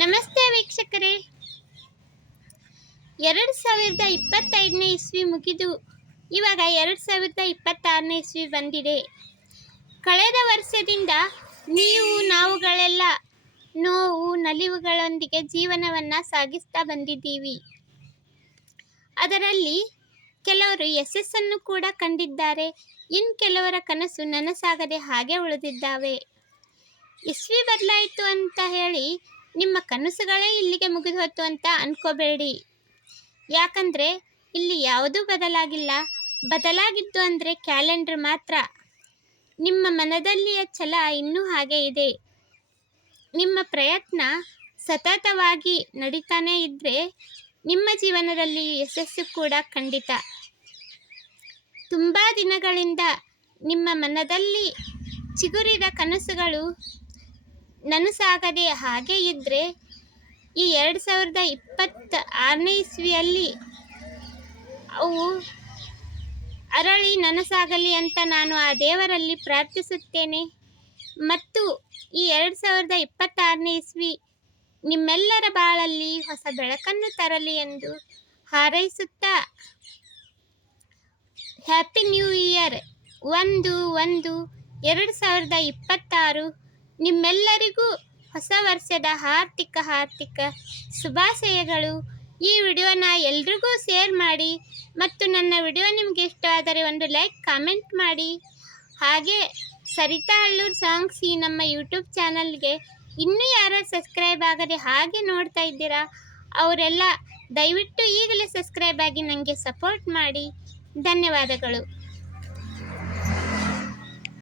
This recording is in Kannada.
ನಮಸ್ತೆ ವೀಕ್ಷಕರೇ. 2025ನೇ ಇಸ್ವಿ ಮುಗಿದು ಇವಾಗ 2026ನೇ ಇಸ್ವಿ ಬಂದಿದೆ. ಕಳೆದ ವರ್ಷದಿಂದ ನಾವುಗಳೆಲ್ಲ ನೋವು ನಲಿವುಗಳೊಂದಿಗೆ ಜೀವನವನ್ನು ಸಾಗಿಸ್ತಾ ಬಂದಿದ್ದೀವಿ. ಅದರಲ್ಲಿ ಕೆಲವರು ಯಶಸ್ಸನ್ನು ಕೂಡ ಕಂಡಿದ್ದಾರೆ, ಇನ್ನು ಕೆಲವರ ಕನಸು ನನಸಾಗದೆ ಹಾಗೆ ಉಳಿದಿದ್ದಾವೆ. ಇಸ್ವಿ ಬದಲಾಯಿತು ಅಂತ ಹೇಳಿ ನಿಮ್ಮ ಕನಸುಗಳೇ ಇಲ್ಲಿಗೆ ಮುಗಿದು ಹೋಯ್ತು ಅಂತ ಅನ್ಕೋಬೇಡಿ. ಯಾಕಂದರೆ ಇಲ್ಲಿ ಯಾವುದೂ ಬದಲಾಗಿಲ್ಲ. ಬದಲಾಗಿದ್ದು ಅಂದರೆ ಕ್ಯಾಲೆಂಡರ್ ಮಾತ್ರ. ನಿಮ್ಮ ಮನದಲ್ಲಿಯ ಛಲ ಇನ್ನೂ ಹಾಗೆ ಇದೆ. ನಿಮ್ಮ ಪ್ರಯತ್ನ ಸತತವಾಗಿ ನಡೀತಾನೇ ಇದ್ದರೆ ನಿಮ್ಮ ಜೀವನದಲ್ಲಿ ಯಶಸ್ಸು ಕೂಡ ಖಂಡಿತ. ತುಂಬ ದಿನಗಳಿಂದ ನಿಮ್ಮ ಮನದಲ್ಲಿ ಚಿಗುರಿದ ಕನಸುಗಳು ನನಸಾಗದೆ ಹಾಗೆ ಇದ್ದರೆ ಈ 2026ನೇ ಇಸ್ವಿಯಲ್ಲಿ ಅವು ಅರಳಿ ನನಸಾಗಲಿ ಅಂತ ನಾನು ಆ ದೇವರಲ್ಲಿ ಪ್ರಾರ್ಥಿಸುತ್ತೇನೆ. ಮತ್ತು ಈ 2026ನೇ ಇಸ್ವಿ ನಿಮ್ಮೆಲ್ಲರ ಬಾಳಲ್ಲಿ ಹೊಸ ಬೆಳಕನ್ನು ತರಲಿ ಎಂದು ಹಾರೈಸುತ್ತಾ, ಹ್ಯಾಪಿ ನ್ಯೂ ಇಯರ್ 1/1/2026 ನಿಮ್ಮೆಲ್ಲರಿಗೂ ಹೊಸ ವರ್ಷದ ಹಾರ್ದಿಕ ಶುಭಾಶಯಗಳು. ಈ ವಿಡಿಯೋನ ಎಲ್ರಿಗೂ ಶೇರ್ ಮಾಡಿ ಮತ್ತು ನನ್ನ ವಿಡಿಯೋ ನಿಮಗೆ ಇಷ್ಟ ಆದರೆ ಒಂದು ಲೈಕ್ ಕಾಮೆಂಟ್ ಮಾಡಿ. ಹಾಗೆ ಸರಿತಾ ಅಲ್ಲೂರು ಸಾಂಗ್ಸ್ ಈ ನಮ್ಮ ಯೂಟ್ಯೂಬ್ ಚಾನಲ್ಗೆ ಇನ್ನೂ ಯಾರು ಸಬ್ಸ್ಕ್ರೈಬ್ ಆಗದೆ ಹಾಗೆ ನೋಡ್ತಾ ಇದ್ದೀರಾ ಅವರೆಲ್ಲ ದಯವಿಟ್ಟು ಈಗಲೇ ಸಬ್ಸ್ಕ್ರೈಬ್ ಆಗಿ ನನಗೆ ಸಪೋರ್ಟ್ ಮಾಡಿ. ಧನ್ಯವಾದಗಳು.